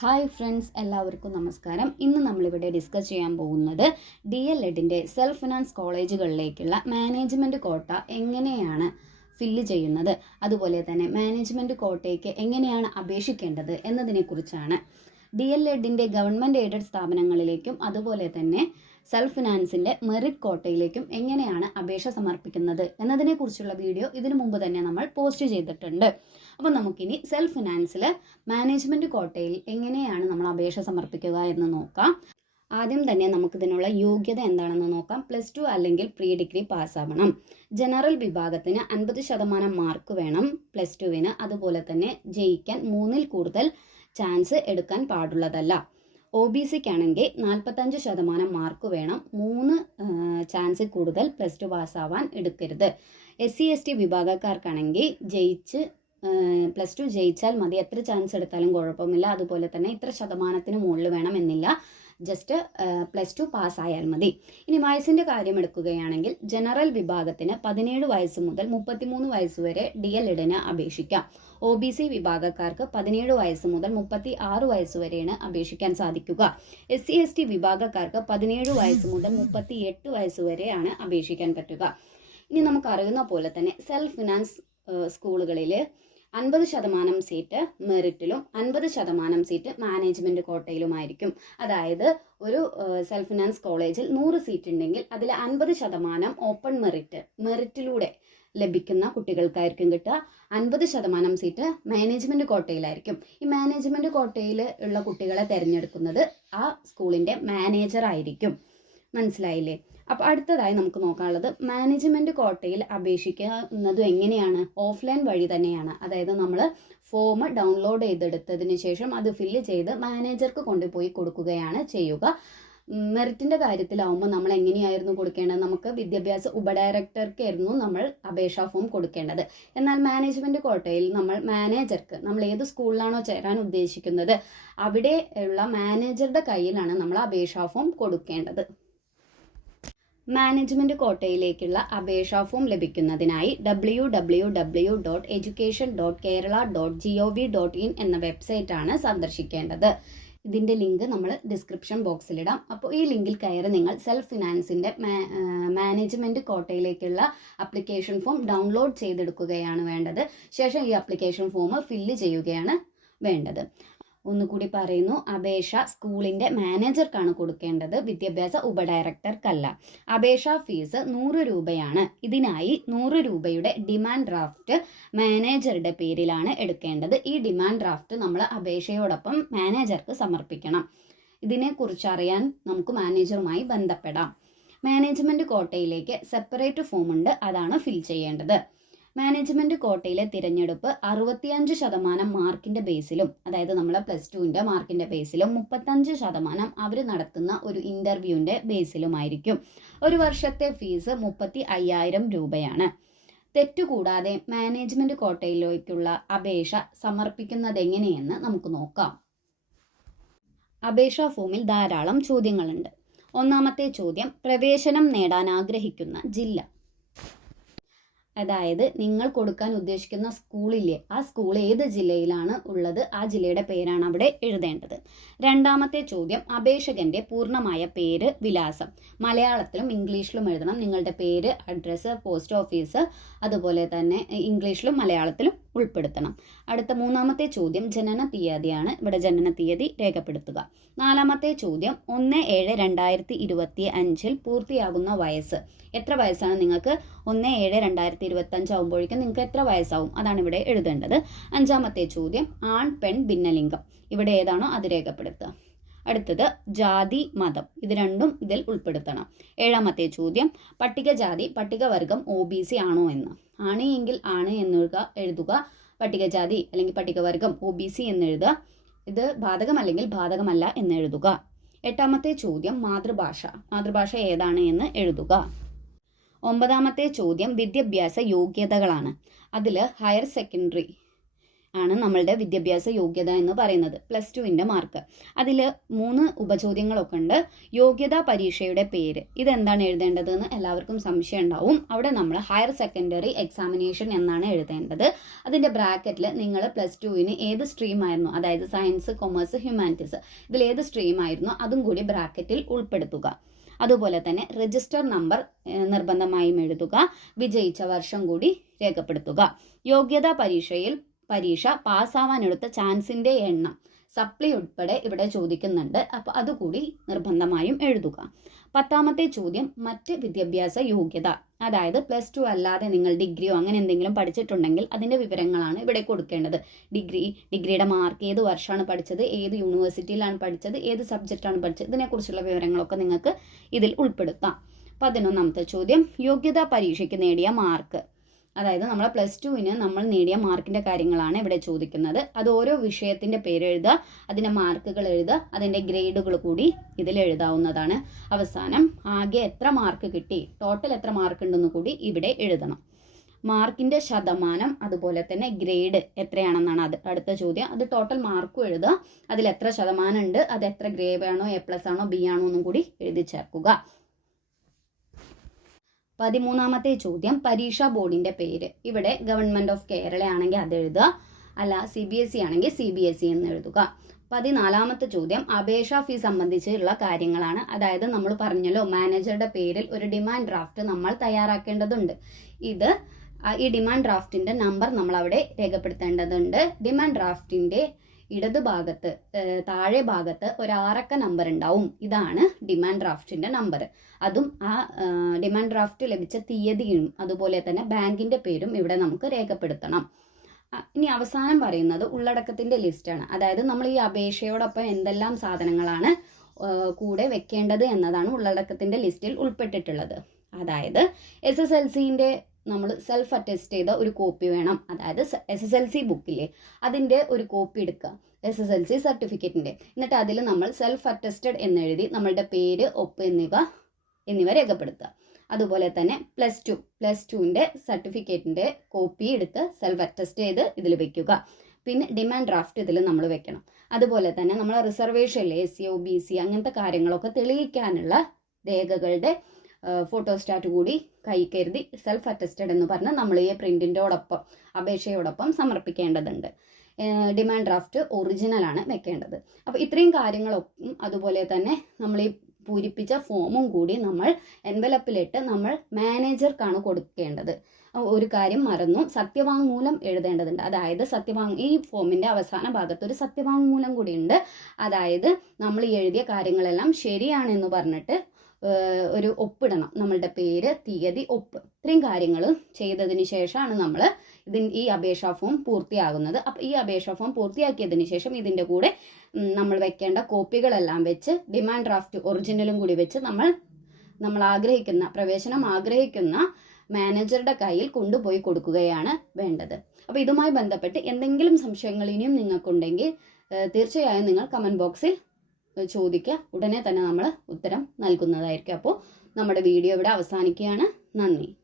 Hi friends എല്ലാവർക്കും നമസ്കാരം. ഇന്ന് നമ്മളിവിടെ ഡിസ്കസ് ചെയ്യാൻ പോകുന്നത് ഡി എൽ എഡിന്റെ സെൽഫ് ഫിനാൻസ് കോളേജുകളിലേക്കുള്ള മാനേജ്മെന്റ് കോട്ട എങ്ങനെയാണ് ഫില്ല് ചെയ്യുന്നത്? അതുപോലെ തന്നെ മാനേജ്മെന്റ് കോട്ടയ്ക്ക് എങ്ങനെയാണ് അപേക്ഷിക്കേണ്ടത് എന്നതിനെക്കുറിച്ചാണ്. ഡി എൽ എഡിന്റെ ഗവൺമെന്റ് എയ്ഡഡ് സ്ഥാപനങ്ങളിലേക്കും അതുപോലെ തന്നെ സെൽഫ് ഫിനാൻസിന്റെ മെറിറ്റ് കോട്ടയിലേക്കും എങ്ങനെയാണ് അപേക്ഷ സമർപ്പിക്കുന്നത് എന്നതിനെക്കുറിച്ചുള്ള വീഡിയോ ഇതിനു മുമ്പ് തന്നെ നമ്മൾ പോസ്റ്റ് ചെയ്തിട്ടുണ്ട്. അപ്പോൾ നമുക്കിനി സെൽഫ് ഫിനാൻസിൽ മാനേജ്മെന്റ് കോട്ടയിൽ എങ്ങനെയാണ് നമ്മൾ അപേക്ഷ സമർപ്പിക്കുക എന്ന് നോക്കാം. ആദ്യം തന്നെ നമുക്കിതിനുള്ള യോഗ്യത എന്താണെന്ന് നോക്കാം. പ്ലസ് ടു അല്ലെങ്കിൽ പ്രീ ഡിഗ്രി പാസ്സാവണം. ജനറൽ വിഭാഗത്തിന് അൻപത് ശതമാനം മാർക്ക് വേണം. പ്ലസ് ടുവിന് അതുപോലെ തന്നെ ജയിക്കാൻ മൂന്നിൽ കൂടുതൽ ചാൻസ് എടുക്കാൻ പാടുള്ളതല്ല. ഒ ബി സിക്കാണെങ്കിൽ നാൽപ്പത്തഞ്ച് ശതമാനം മാർക്ക് വേണം. മൂന്ന് ചാൻസ് കൂടുതൽ പ്ലസ് ടു പാസ്സാവാൻ എടുക്കരുത്. എസ് സി എസ് ടി വിഭാഗക്കാർക്കാണെങ്കിൽ ജയിച്ച് പ്ലസ് ടു ജയിച്ചാൽ മതി. എത്ര ചാൻസ് എടുത്താലും കുഴപ്പമില്ല. അതുപോലെ തന്നെ ഇത്ര ശതമാനത്തിന് മുകളിൽ വേണമെന്നില്ല ജസ്റ്റ് പ്ലസ് ടു പാസ്സായാൽ മതി. ഇനി വയസ്സിന്റെ കാര്യം എടുക്കുകയാണെങ്കിൽ ജനറൽ വിഭാഗത്തിന് പതിനേഴ് വയസ്സ് മുതൽ മുപ്പത്തിമൂന്ന് വയസ്സ് വരെ ഡി എൽ എഡിന് അപേക്ഷിക്കാം. ഒ ബി സി വിഭാഗക്കാർക്ക് പതിനേഴ് വയസ്സ് മുതൽ മുപ്പത്തി ആറ് വയസ്സ് വരെയാണ് അപേക്ഷിക്കാൻ സാധിക്കുക. എസ് സി എസ് ടി വിഭാഗക്കാർക്ക് പതിനേഴ് വയസ്സ് മുതൽ മുപ്പത്തി എട്ട് വയസ്സ് വരെയാണ് അപേക്ഷിക്കാൻ പറ്റുക. ഇനി നമുക്കറിയുന്ന പോലെ തന്നെ സെൽഫ് ഫിനാൻസ് സ്കൂളുകളിൽ അൻപത് ശതമാനം സീറ്റ് മെറിറ്റിലും അൻപത് ശതമാനം സീറ്റ് മാനേജ്മെന്റ് കോട്ടയിലുമായിരിക്കും. അതായത് ഒരു സെൽഫ് ഫിനാൻസ് കോളേജിൽ നൂറ് സീറ്റ് ഉണ്ടെങ്കിൽ അതിൽ അൻപത് ശതമാനം ഓപ്പൺ മെറിറ്റ് മെറിറ്റിലൂടെ ലഭിക്കുന്ന കുട്ടികൾക്കായിരിക്കും കിട്ടുക. അൻപത് ശതമാനം സീറ്റ് മാനേജ്മെന്റ് കോട്ടയിലായിരിക്കും. ഈ മാനേജ്മെന്റ് കോട്ടയിൽ ഉള്ള കുട്ടികളെ തിരഞ്ഞെടുക്കുന്നത് ആ സ്കൂളിന്റെ മാനേജർ ആയിരിക്കും മനസ്സിലായില്ലേ? അപ്പോൾ അടുത്തതായി നമുക്ക് നോക്കാനുള്ളത് മാനേജ്മെന്റ് കോട്ടയിൽ അപേക്ഷിക്കുന്നതും എങ്ങനെയാണ്? ഓഫ്ലൈൻ വഴി തന്നെയാണ്. അതായത് നമ്മൾ ഫോം ഡൗൺലോഡ് ചെയ്തെടുത്തതിന് ശേഷം അത് ഫില്ല് ചെയ്ത് മാനേജർക്ക് കൊണ്ടുപോയി കൊടുക്കുകയാണ് ചെയ്യുക. മെറിറ്റിന്റെ കാര്യത്തിലാവുമ്പോൾ നമ്മൾ എങ്ങനെയായിരുന്നു കൊടുക്കേണ്ടത്? നമുക്ക് വിദ്യാഭ്യാസ ഉപഡയറക്ടർക്കായിരുന്നു നമ്മൾ അപേക്ഷാ ഫോം കൊടുക്കേണ്ടത്. എന്നാൽ മാനേജ്മെന്റ് കോട്ടയിൽ നമ്മൾ മാനേജർക്ക് നമ്മൾ ഏത് സ്കൂളിലാണോ ചേരാൻ ഉദ്ദേശിക്കുന്നത്? അവിടെ ഉള്ള മാനേജറുടെ കയ്യിലാണ് നമ്മൾ അപേക്ഷാ ഫോം കൊടുക്കേണ്ടത്. മാനേജ്മെന്റ് കോട്ടയിലേക്കുള്ള അപേക്ഷാ ഫോം ലഭിക്കുന്നതിനായി W W W dot education dot Kerala dot G O V dot in എന്ന വെബ്സൈറ്റാണ് സന്ദർശിക്കേണ്ടത് ഇതിന്റെ ലിങ്ക് നമ്മൾ ഡിസ്ക്രിപ്ഷൻ ബോക്സിലിടാം അപ്പോൾ ഈ ലിങ്കിൽ കയറി നിങ്ങൾ സെൽഫ് ഫിനാൻസിന്റെ മാനേജ്മെന്റ് കോട്ടയിലേക്കുള്ള അപ്ലിക്കേഷൻ ഫോം ഡൗൺലോഡ് ചെയ്തെടുക്കുകയാണ് വേണ്ടത്. ശേഷം ഈ അപ്ലിക്കേഷൻ ഫോം ഫില്ല് ചെയ്യുകയാണ് വേണ്ടത്. ഒന്നുകൂടി പറയുന്നു. അപേക്ഷ സ്കൂളിന്റെ മാനേജർക്കാണ് കൊടുക്കേണ്ടത്. വിദ്യാഭ്യാസ ഉപഡയറക്ടർക്കല്ല. അപേക്ഷാ ഫീസ് നൂറ് രൂപയാണ്. ഇതിനായി നൂറ് രൂപയുടെ ഡിമാൻഡ് ഡ്രാഫ്റ്റ് മാനേജറുടെ പേരിലാണ് എടുക്കേണ്ടത്. ഈ ഡിമാൻഡ് ഡ്രാഫ്റ്റ് നമ്മൾ അപേക്ഷയോടൊപ്പം മാനേജർക്ക് സമർപ്പിക്കണം. ഇതിനെക്കുറിച്ച് അറിയാൻ നമുക്ക് മാനേജറുമായി ബന്ധപ്പെടാം. മാനേജ്മെന്റ് കോട്ടയിലേക്ക് സെപ്പറേറ്റ് ഫോം ഉണ്ട്. അതാണ് ഫിൽ ചെയ്യേണ്ടത്. മാനേജ്മെന്റ് കോട്ടയിലെ തിരഞ്ഞെടുപ്പ് അറുപത്തിയഞ്ച് ശതമാനം മാർക്കിന്റെ ബേസിലും അതായത് നമ്മളെ പ്ലസ് ടുവിന്റെ മാർക്കിന്റെ ബേസിലും മുപ്പത്തഞ്ച് ശതമാനം അവർ നടത്തുന്ന ഒരു ഇന്റർവ്യൂവിന്റെ ബേസിലുമായിരിക്കും. ഒരു വർഷത്തെ ഫീസ് മുപ്പത്തി അയ്യായിരം രൂപയാണ്. തെറ്റുകൂടാതെ മാനേജ്മെന്റ് കോട്ടയിലേക്കുള്ള അപേക്ഷ സമർപ്പിക്കുന്നത് എങ്ങനെയെന്ന് നമുക്ക് നോക്കാം. അപേക്ഷാ ഫോമിൽ ധാരാളം ചോദ്യങ്ങളുണ്ട്. ഒന്നാമത്തെ ചോദ്യം പ്രവേശനം നേടാൻ ആഗ്രഹിക്കുന്ന ജില്ല. അതായത് നിങ്ങൾ കൊടുക്കാൻ ഉദ്ദേശിക്കുന്ന സ്കൂളില്ലേ ആ സ്കൂൾ ഏത് ജില്ലയിലാണ് ഉള്ളത് ആ ജില്ലയുടെ പേരാണ് അവിടെ എഴുതേണ്ടത്. രണ്ടാമത്തെ ചോദ്യം അപേക്ഷകന്റെ പൂർണമായ പേര് വിലാസം. മലയാളത്തിലും ഇംഗ്ലീഷിലും എഴുതണം. നിങ്ങളുടെ പേര് അഡ്രസ്സ് പോസ്റ്റ് ഓഫീസ് അതുപോലെ തന്നെ ഇംഗ്ലീഷിലും മലയാളത്തിലും ഉൾപ്പെടുത്തണം. അടുത്ത മൂന്നാമത്തെ ചോദ്യം ജനന തീയതിയാണ്. ഇവിടെ ജനന തീയതി രേഖപ്പെടുത്തുക. നാലാമത്തെ ചോദ്യം ഒന്ന് ഏഴ് രണ്ടായിരത്തി ഇരുപത്തി അഞ്ചിൽ പൂർത്തിയാകുന്ന വയസ്സ്. എത്ര വയസ്സാണ് നിങ്ങൾക്ക്? ഒന്ന് ഏഴ് രണ്ടായിരത്തി ഇരുപത്തി അഞ്ചാവുമ്പോഴേക്കും നിങ്ങൾക്ക് എത്ര വയസ്സാവും? അതാണ് ഇവിടെ എഴുതേണ്ടത്. അഞ്ചാമത്തെ ചോദ്യം ആൺ പെൺ ഭിന്നലിംഗം. ഇവിടെ ഏതാണോ അത് രേഖപ്പെടുത്തുക. അടുത്തത് ജാതി മതം. ഇത് രണ്ടും ഇതിൽ ഉൾപ്പെടുത്തണം. ഏഴാമത്തെ ചോദ്യം പട്ടികജാതി പട്ടികവർഗം ഒ ബി സി ആണോ എന്ന്. ആണ് എങ്കിൽ ആണ് എന്നെഴുതുക എഴുതുക. പട്ടികജാതി അല്ലെങ്കിൽ പട്ടികവർഗം ഒ ബി സി എന്നെഴുതുക ഇത് ബാധകമല്ലെങ്കിൽ ബാധകമല്ല എന്ന് എഴുതുക. എട്ടാമത്തെ ചോദ്യം മാതൃഭാഷ. മാതൃഭാഷ ഏതാണ് എന്ന് എഴുതുക. ഒമ്പതാമത്തെ ചോദ്യം വിദ്യാഭ്യാസ യോഗ്യതകളാണ്. അതിൽ ഹയർ സെക്കൻഡറി ആണ് നമ്മളുടെ വിദ്യാഭ്യാസ യോഗ്യത എന്ന് പറയുന്നത് പ്ലസ് ടുവിന്റെ മാർക്ക് അതിൽ മൂന്ന് ഉപചോദ്യങ്ങളൊക്കെ ഉണ്ട്. യോഗ്യതാ പരീക്ഷയുടെ പേര് ഇതെന്താണ് എഴുതേണ്ടതെന്ന് എല്ലാവർക്കും സംശയം ഉണ്ടാവും. അവിടെ നമ്മൾ ഹയർ സെക്കൻഡറി എക്സാമിനേഷൻ എന്നാണ് എഴുതേണ്ടത്. അതിന്റെ ബ്രാക്കറ്റിൽ നിങ്ങൾ പ്ലസ് ടുവിന് ഏത് സ്ട്രീമായിരുന്നു അതായത് സയൻസ് കൊമേഴ്സ് ഹ്യൂമാനിറ്റീസ് ഇതിൽ ഏത് സ്ട്രീമായിരുന്നു അതും കൂടി ബ്രാക്കറ്റിൽ ഉൾപ്പെടുത്തുക. അതുപോലെ തന്നെ രജിസ്റ്റർ നമ്പർ നിർബന്ധമായും എഴുതുക. വിജയിച്ച വർഷം കൂടി രേഖപ്പെടുത്തുക. യോഗ്യതാ പരീക്ഷയിൽ പരീക്ഷ പാസ്സാവാനെടുത്ത ചാൻസിന്റെ എണ്ണം സപ്ലി ഉൾപ്പെടെ ഇവിടെ ചോദിക്കുന്നുണ്ട്. അപ്പോൾ അതുകൂടി നിർബന്ധമായും എഴുതുക. പത്താമത്തെ ചോദ്യം മറ്റ് വിദ്യാഭ്യാസ യോഗ്യത. അതായത് പ്ലസ് ടു അല്ലാതെ നിങ്ങൾ ഡിഗ്രിയോ അങ്ങനെ എന്തെങ്കിലും പഠിച്ചിട്ടുണ്ടെങ്കിൽ അതിന്റെ വിവരങ്ങളാണ് ഇവിടെ കൊടുക്കേണ്ടത്. ഡിഗ്രി ഡിഗ്രിയുടെ മാർക്ക് ഏത് വർഷമാണ് പഠിച്ചത് ഏത് യൂണിവേഴ്സിറ്റിയിലാണ് പഠിച്ചത് ഏത് സബ്ജക്റ്റാണ് പഠിച്ചത് ഇതിനെക്കുറിച്ചുള്ള വിവരങ്ങളൊക്കെ നിങ്ങൾക്ക് ഇതിൽ ഉൾപ്പെടുത്താം. പതിനൊന്നാമത്തെ ചോദ്യം യോഗ്യതാ പരീക്ഷയ്ക്ക് നേടിയ മാർക്ക്. അതായത് നമ്മളെ പ്ലസ് ടുവിന് നമ്മൾ നേടിയ മാർക്കിന്റെ കാര്യങ്ങളാണ് ഇവിടെ ചോദിക്കുന്നത്. അത് ഓരോ വിഷയത്തിന്റെ പേര് എഴുതുക അതിന്റെ മാർക്കുകൾ എഴുതുക അതിന്റെ ഗ്രേഡുകൾ കൂടി ഇതിൽ എഴുതാവുന്നതാണ്. അവസാനം ആകെ എത്ര മാർക്ക് കിട്ടി ടോട്ടൽ എത്ര മാർക്ക് ഉണ്ടെന്ന് കൂടി ഇവിടെ എഴുതണം. മാർക്കിന്റെ ശതമാനം അതുപോലെ തന്നെ ഗ്രേഡ് എത്രയാണെന്നാണ് അത് അടുത്ത ചോദ്യം. അത് ടോട്ടൽ മാർക്കും എഴുതുക. അതിൽ എത്ര ശതമാനം ഉണ്ട് അത് എത്ര ഗ്രേഡ് ആണോ എ പ്ലസ് ആണോ ബി ആണോ എന്നും കൂടി എഴുതി ചേർക്കുക. പതിമൂന്നാമത്തെ ചോദ്യം പരീക്ഷാ ബോർഡിന്റെ പേര്. ഇവിടെ ഗവൺമെന്റ് ഓഫ് കേരള ആണെങ്കിൽ അത് എഴുതുക. അല്ല സി ബി എസ് ഇ ആണെങ്കിൽ സി ബി എസ് ഇ എന്ന് എഴുതുക. പതിനാലാമത്തെ ചോദ്യം അപേക്ഷാ ഫീ സംബന്ധിച്ചുള്ള കാര്യങ്ങളാണ്. അതായത് നമ്മൾ പറഞ്ഞല്ലോ മാനേജറുടെ പേരിൽ ഒരു ഡിമാൻഡ് ഡ്രാഫ്റ്റ് നമ്മൾ തയ്യാറാക്കേണ്ടതുണ്ട്. ഇത് ഈ ഡിമാൻഡ് ഡ്രാഫ്റ്റിന്റെ നമ്പർ നമ്മൾ അവിടെ രേഖപ്പെടുത്തേണ്ടതുണ്ട്. ഡിമാൻഡ് ഡ്രാഫ്റ്റിന്റെ ഇടത് ഭാഗത്ത് താഴെ ഭാഗത്ത് ഒരു ആറക്ക നമ്പർ ഉണ്ടാവും. ഇതാണ് ഡിമാൻഡ് ഡ്രാഫ്റ്റിന്റെ നമ്പർ അതും ആ ഡിമാൻഡ് ഡ്രാഫ്റ്റ് ലഭിച്ച തീയതിയും അതുപോലെ തന്നെ ബാങ്കിന്റെ പേരും ഇവിടെ നമുക്ക് രേഖപ്പെടുത്തണം. ഇനി അവസാനം പറയുന്നത് ഉള്ളടക്കത്തിന്റെ ലിസ്റ്റാണ് അതായത് നമ്മൾ ഈ അപേക്ഷയോടൊപ്പം എന്തെല്ലാം സാധനങ്ങളാണ് കൂടെ വെക്കേണ്ടത് എന്നതാണ് ഉള്ളടക്കത്തിന്റെ ലിസ്റ്റിൽ ഉൾപ്പെട്ടിട്ടുള്ളത്. അതായത് എസ് എസ് എൽ സിന്റെ നമ്മൾ സെൽഫ് അറ്റസ്റ്റ് ചെയ്ത ഒരു കോപ്പി വേണം. അതായത് എസ് എസ് എൽ സി ബുക്കില്ലേ അതിന്റെ ഒരു കോപ്പി എടുക്കുക എസ് എസ് എൽ സി സർട്ടിഫിക്കറ്റിന്റെ എന്നിട്ട് അതിൽ നമ്മൾ സെൽഫ് അറ്റസ്റ്റഡ് എന്നെഴുതി നമ്മളുടെ പേര് ഒപ്പ് എന്നിവ എന്നിവ രേഖപ്പെടുത്തുക. അതുപോലെ തന്നെ പ്ലസ് ടു പ്ലസ് ടുവിന്റെ സർട്ടിഫിക്കറ്റിന്റെ കോപ്പി എടുത്ത് സെൽഫ് അറ്റസ്റ്റ് ചെയ്ത് ഇതിൽ വെക്കുക. പിന്നെ ഡിമാൻഡ് ഡ്രാഫ്റ്റ് ഇതിൽ നമ്മൾ വെക്കണം. അതുപോലെ തന്നെ നമ്മൾ reservation S C O B C അങ്ങനത്തെ കാര്യങ്ങളൊക്കെ തെളിയിക്കാനുള്ള രേഖകളുടെ ഫോട്ടോസ്റ്റാറ്റ് കൂടി കൈ കരുതി സെൽഫ് അറ്റസ്റ്റഡ് എന്ന് പറഞ്ഞ് നമ്മൾ ഈ പ്രിന്റിന്റെയോടൊപ്പം അപേക്ഷയോടൊപ്പം സമർപ്പിക്കേണ്ടതുണ്ട്. ഡിമാൻഡ് ഡ്രാഫ്റ്റ് ഒറിജിനലാണ് വെക്കേണ്ടത്. അപ്പോൾ ഇത്രയും കാര്യങ്ങളൊക്കെ അതുപോലെ തന്നെ നമ്മൾ ഈ പൂരിപ്പിച്ച ഫോമും കൂടി നമ്മൾ എൻവലപ്പിലിട്ട് നമ്മൾ മാനേജർക്കാണ് കൊടുക്കേണ്ടത്. ഒരു കാര്യം മറന്നു. സത്യവാങ്മൂലം എഴുതേണ്ടതുണ്ട്. അതായത് സത്യവാങ് ഈ ഫോമിന്റെ അവസാന ഭാഗത്ത് ഒരു സത്യവാങ്മൂലം കൂടിയുണ്ട് അതായത് നമ്മൾ എഴുതിയ കാര്യങ്ങളെല്ലാം ശരിയാണെന്ന് പറഞ്ഞിട്ട് ഒരു ഒപ്പിടണം. നമ്മളുടെ പേര് തീയതി ഒപ്പ്. ഇത്രയും കാര്യങ്ങൾ ചെയ്തതിന് ശേഷമാണ് നമ്മൾ ഇതിൻ ഈ അപേക്ഷാ ഫോം പൂർത്തിയാകുന്നത്. അപ്പം ഈ അപേക്ഷാ ഫോം പൂർത്തിയാക്കിയതിന് ശേഷം ഇതിന്റെ കൂടെ നമ്മൾ വെക്കേണ്ട കോപ്പികളെല്ലാം വെച്ച് ഡിമാൻഡ് ഡ്രാഫ്റ്റ് ഒറിജിനലും കൂടി വെച്ച് നമ്മൾ നമ്മൾ ആഗ്രഹിക്കുന്ന പ്രവേശനം ആഗ്രഹിക്കുന്ന മാനേജറുടെ കയ്യിൽ കൊണ്ടുപോയി കൊടുക്കുകയാണ് വേണ്ടത്. അപ്പോൾ ഇതുമായി ബന്ധപ്പെട്ട് എന്തെങ്കിലും സംശയങ്ങൾ ഇനിയും നിങ്ങൾക്കുണ്ടെങ്കിൽ തീർച്ചയായും നിങ്ങൾ കമന്റ് ബോക്സിൽ ചോദിക്കുക. ഉടനെ തന്നെ നമ്മൾ ഉത്തരം നൽകുന്നതായിരിക്കും. അപ്പോൾ നമ്മുടെ വീഡിയോ ഇവിടെ അവസാനിക്കുകയാണ്. നന്ദി.